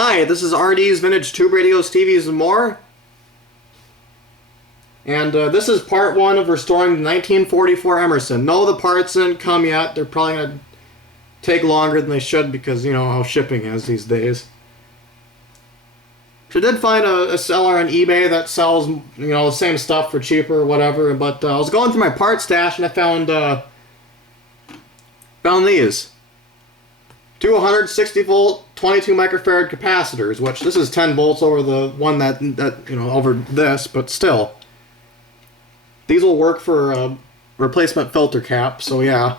Hi, this is RD's Vintage Tube Radios, TVs, and more. And this is part one of restoring the 1944 Emerson. No, the parts didn't come yet. They're probably going to take longer than they should because, you know, how shipping is these days. So I did find a seller on eBay that sells, you know, the same stuff for cheaper or whatever. But I was going through my part stash and I found these. Two 160 volt 22 microfarad capacitors, which this is 10 volts over the one that you know, over this, but still. These will work for a replacement filter cap, so yeah.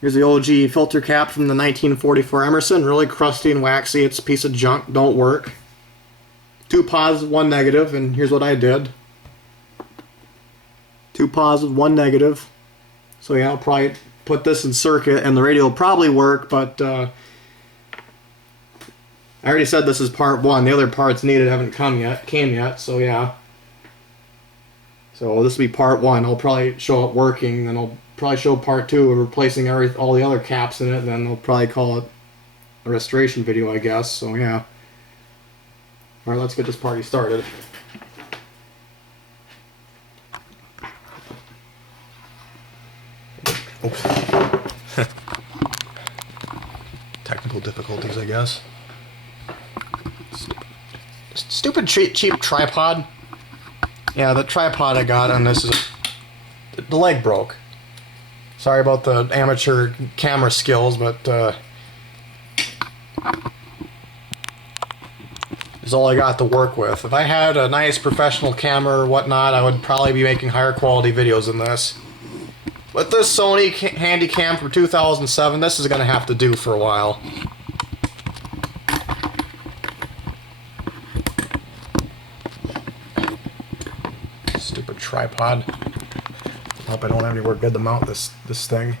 Here's the OG filter cap from the 1944 Emerson, really crusty and waxy. It's a piece of junk, don't work. 2 positive, 1 negative, and here's what I did. 2 positive, 1 negative. So yeah, I'll probably put this in circuit and the radio will probably work, but I already said this is part one. The other parts needed haven't came yet, so yeah. So this will be part one. I'll probably show it working, then I'll probably show part two of replacing all the other caps in it, then I'll probably call it a restoration video, I guess, so yeah. Alright, let's get this party started. Oops. Technical difficulties, I guess. Stupid cheap tripod. Yeah, the tripod I got on this is the leg broke. Sorry about the amateur camera skills, but this is all I got to work with. If I had a nice professional camera or whatnot, I would probably be making higher quality videos than this. With this Sony Handycam from 2007, this is going to have to do for a while. Stupid tripod. I hope I don't have anywhere good to mount this thing.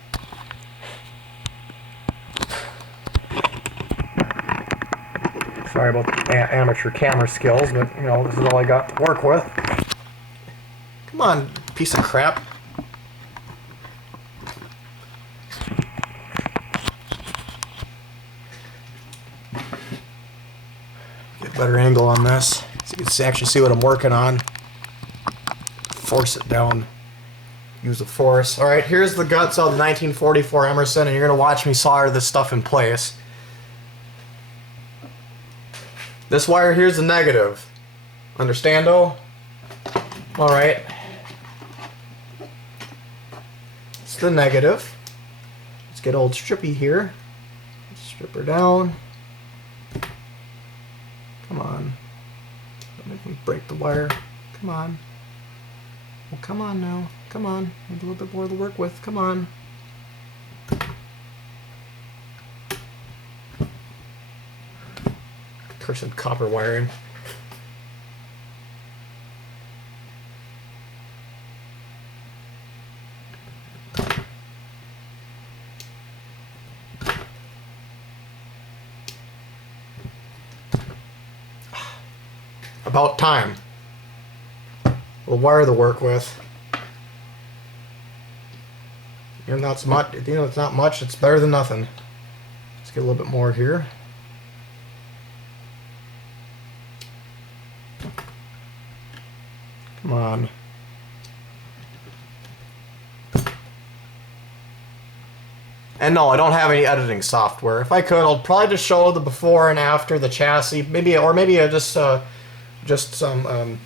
Sorry about the amateur camera skills, but you know, this is all I got to work with. Come on, piece of crap. Get a better angle on this so you can actually see what I'm working on. Force it down. Use the force. Alright, here's the guts of the 1944 Emerson, and you're going to watch me solder this stuff in place. This wire here's the negative. Understando? Alright. It's the negative. Let's get old Strippy here. Strip her down. Come on. Don't make me break the wire. Come on. Well, come on now. Come on. A little bit more to work with. Come on. Cursed copper wiring. About time. We'll wire to work with. You know, it's not much. It's better than nothing. Let's get a little bit more here. Come on. And no, I don't have any editing software. If I could, I'll probably just show the before and after the chassis, maybe just some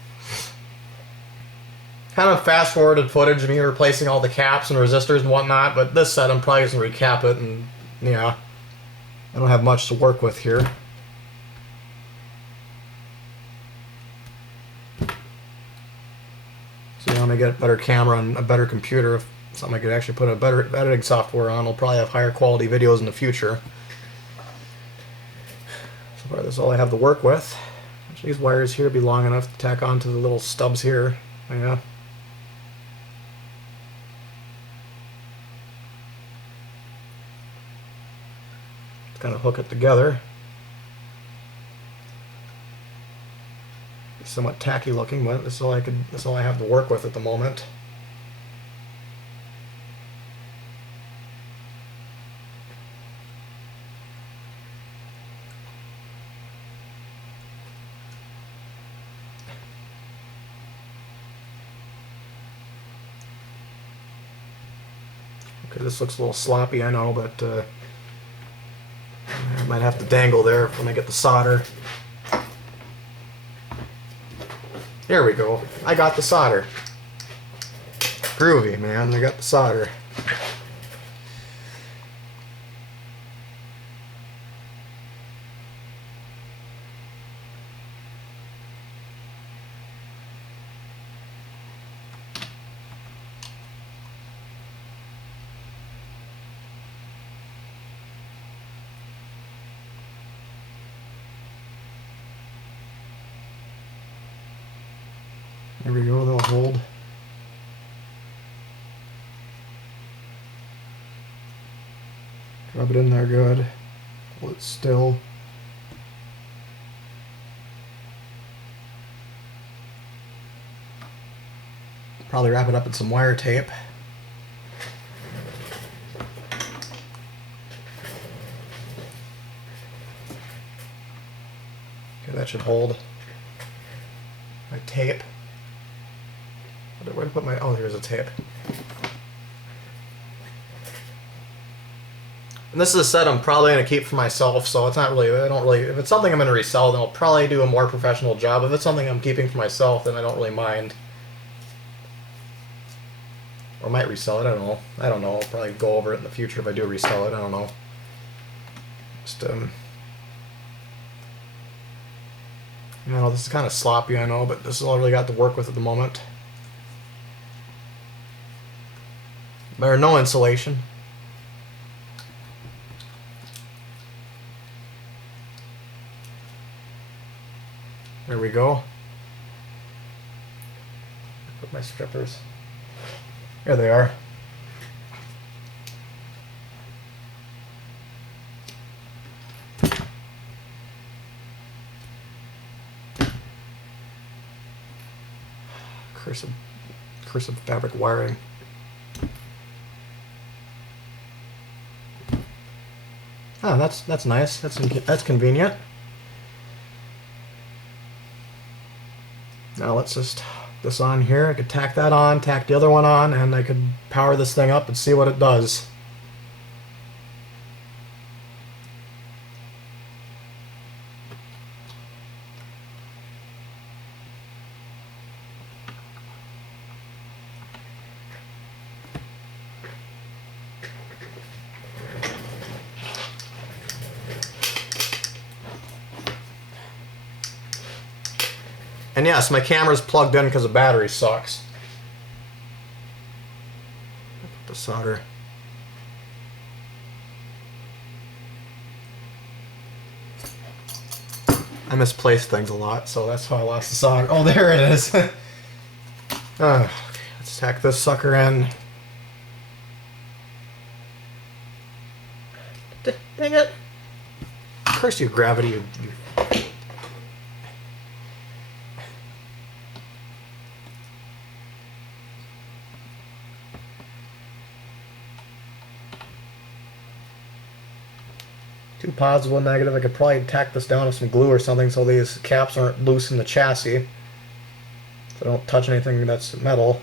kind of fast-forwarded footage of me replacing all the caps and resistors and whatnot, but this set I'm probably just going to recap it, and yeah, I don't have much to work with here. So you know, when I get a better camera and a better computer, if something I could actually put a better editing software on, I'll probably have higher quality videos in the future. So far, that's all I have to work with. Actually, these wires here be long enough to tack onto the little stubs here. Yeah. Kind of hook it together. It's somewhat tacky looking, but that's all I have to work with at the moment. This looks a little sloppy, I know, but I might have to dangle there when I get the solder. There we go. I got the solder. Groovy, man. I got the solder. There we go, they'll hold. Rub it in there good. Hold it still. Probably wrap it up in some wire tape. Okay, that should hold. My tape. Where to put my... Oh, here's a tape. And this is a set I'm probably going to keep for myself, so it's not really... I don't really... If it's something I'm going to resell, then I'll probably do a more professional job. If it's something I'm keeping for myself, then I don't really mind. Or I might resell it, I don't know. I don't know. I'll probably go over it in the future if I do resell it. I don't know. Just, you know, this is kind of sloppy, I know, but this is all I really got to work with at the moment. There's no insulation. There we go. Put my strippers. Here they are. Cursive fabric wiring. Oh, that's nice. That's convenient. Now let's just this on here. I could tack that on, tack the other one on, and I could power this thing up and see what it does. And yes, my camera's plugged in because the battery sucks. Put the solder. I misplaced things a lot, so that's how I lost the solder. Oh, there it is. Okay, let's tack this sucker in. Dang it. Curse you, gravity, you two positive, one negative. I could probably tack this down with some glue or something so these caps aren't loose in the chassis. So I don't touch anything that's metal.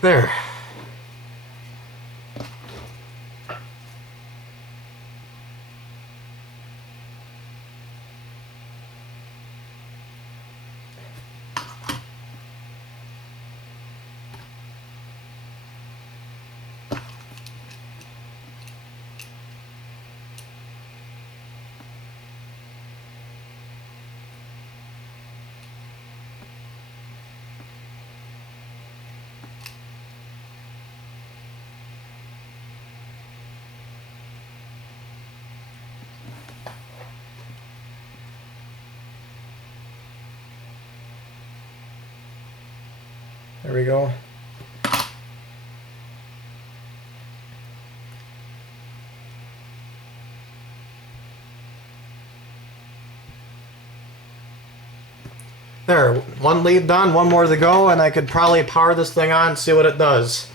There. There we go. There, one lead done, one more to go, and I could probably power this thing on and see what it does.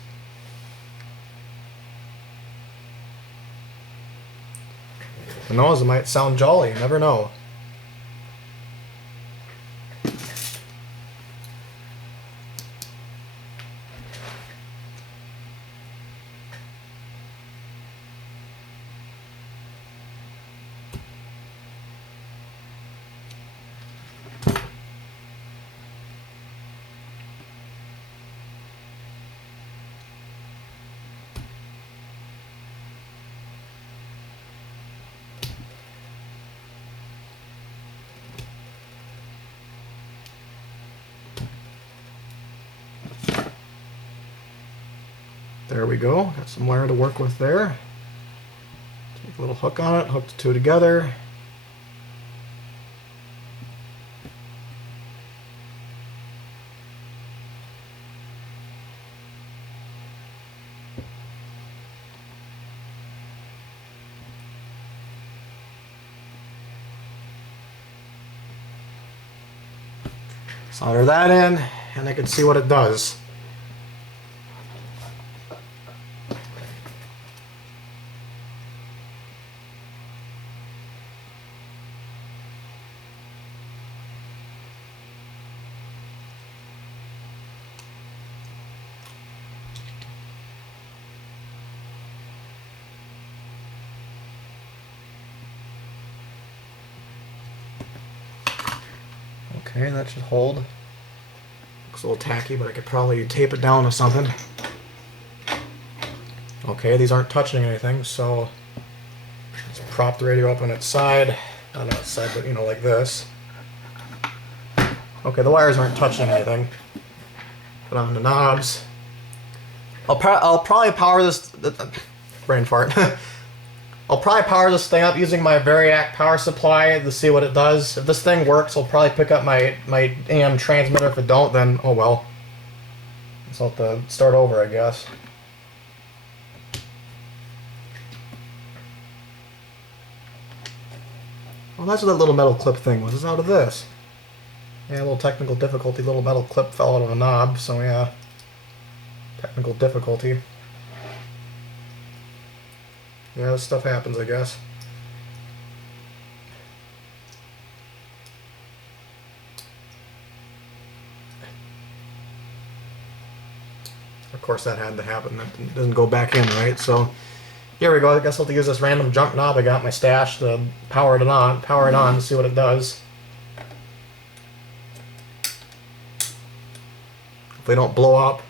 Who knows, it might sound jolly, you never know. There we go, got some wire to work with there. Take a little hook on it, hook the two together. Solder that in, and I can see what it does. Okay, that should hold. Looks a little tacky, but I could probably tape it down to something. Okay, these aren't touching anything, so let's prop the radio up on its side. Not on its side, but you know, like this. Okay, the wires aren't touching anything. Put on the knobs. I'll probably power this... brain fart. I'll probably power this thing up using my Variac power supply to see what it does. If this thing works, I'll probably pick up my AM transmitter. If it don't, then oh well. So I'll have to start over, I guess. Well, that's what that little metal clip thing was. It's out of this. Yeah, a little technical difficulty. Little metal clip fell out of a knob, so yeah. Technical difficulty. Yeah, this stuff happens, I guess. Of course that had to happen. That doesn't go back in, right? So here we go. I guess I'll have to use this random junk knob I got in my stash to power it on, see what it does. If they don't blow up.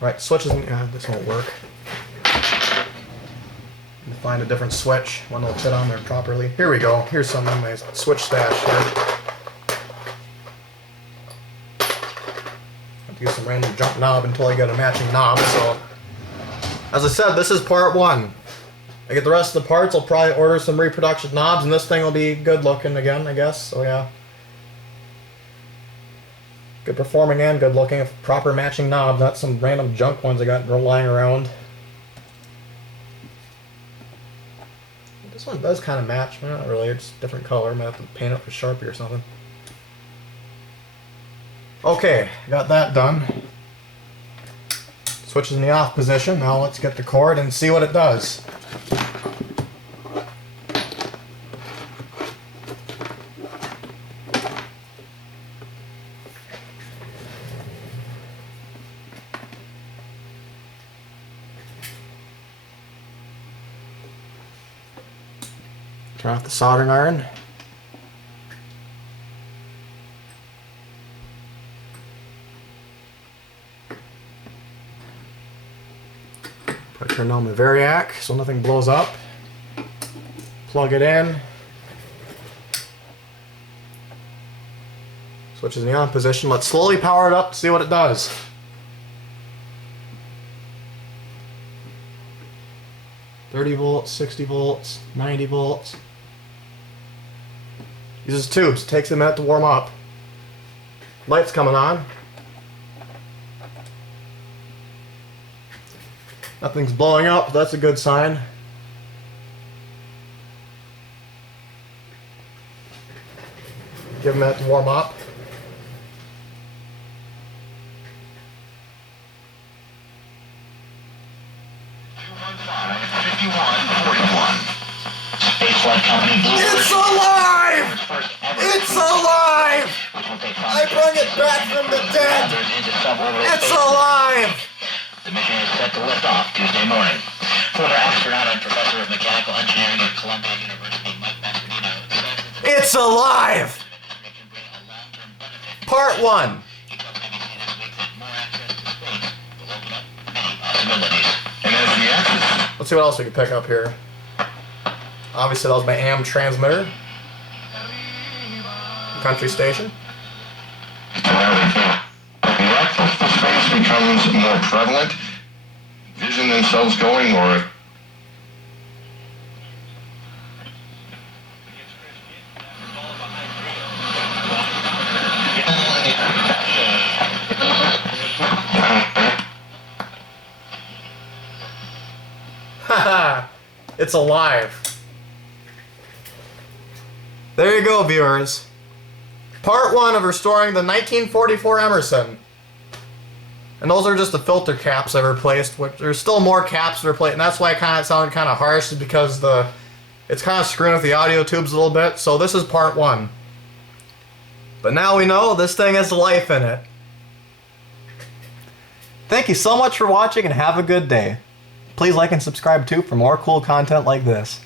Right, switches, this won't work. Find a different switch, one that'll fit on there properly. Here we go. Here's some in my switch stash here. I'll use some random junk knob until I get a matching knob. So, as I said, this is part one. I get the rest of the parts. I'll probably order some reproduction knobs, and this thing will be good looking again, I guess. So yeah, good performing and good looking. Proper matching knob, not some random junk ones I got lying around. This one does kind of match. Not really, it's a different color. I might have to paint it with Sharpie or something. Okay, got that done. Switch is in the off position. Now let's get the cord and see what it does. Turn off the soldering iron. Turn down the Variac so nothing blows up. Plug it in. Switch is in the on position. Let's slowly power it up to see what it does. $30 volts, 60 volts, 90 volts. Uses tubes. Takes a minute to warm up. Light's coming on. Nothing's blowing up. That's a good sign. Give a minute to warm up. Space Flight Company Blue. It's alive! It's alive! I brought it back from the dead! It's alive! The mission is set to lift off Tuesday morning. Former astronaut and professor of mechanical engineering at Columbia University, Mike Massimino, says It's alive! Part 1. Let's see what else we can pick up here. Obviously, that was my AM transmitter. Country station. As the space becomes more prevalent, vision themselves going, or Haha, it's alive. There you go, viewers. Part 1 of restoring the 1944 Emerson. And those are just the filter caps I replaced. There's still more caps to replace, and that's why it sounded kind of harsh, is because it's kind of screwing with the audio tubes a little bit. So this is part 1. But now we know this thing has life in it. Thank you so much for watching, and have a good day. Please like and subscribe too for more cool content like this.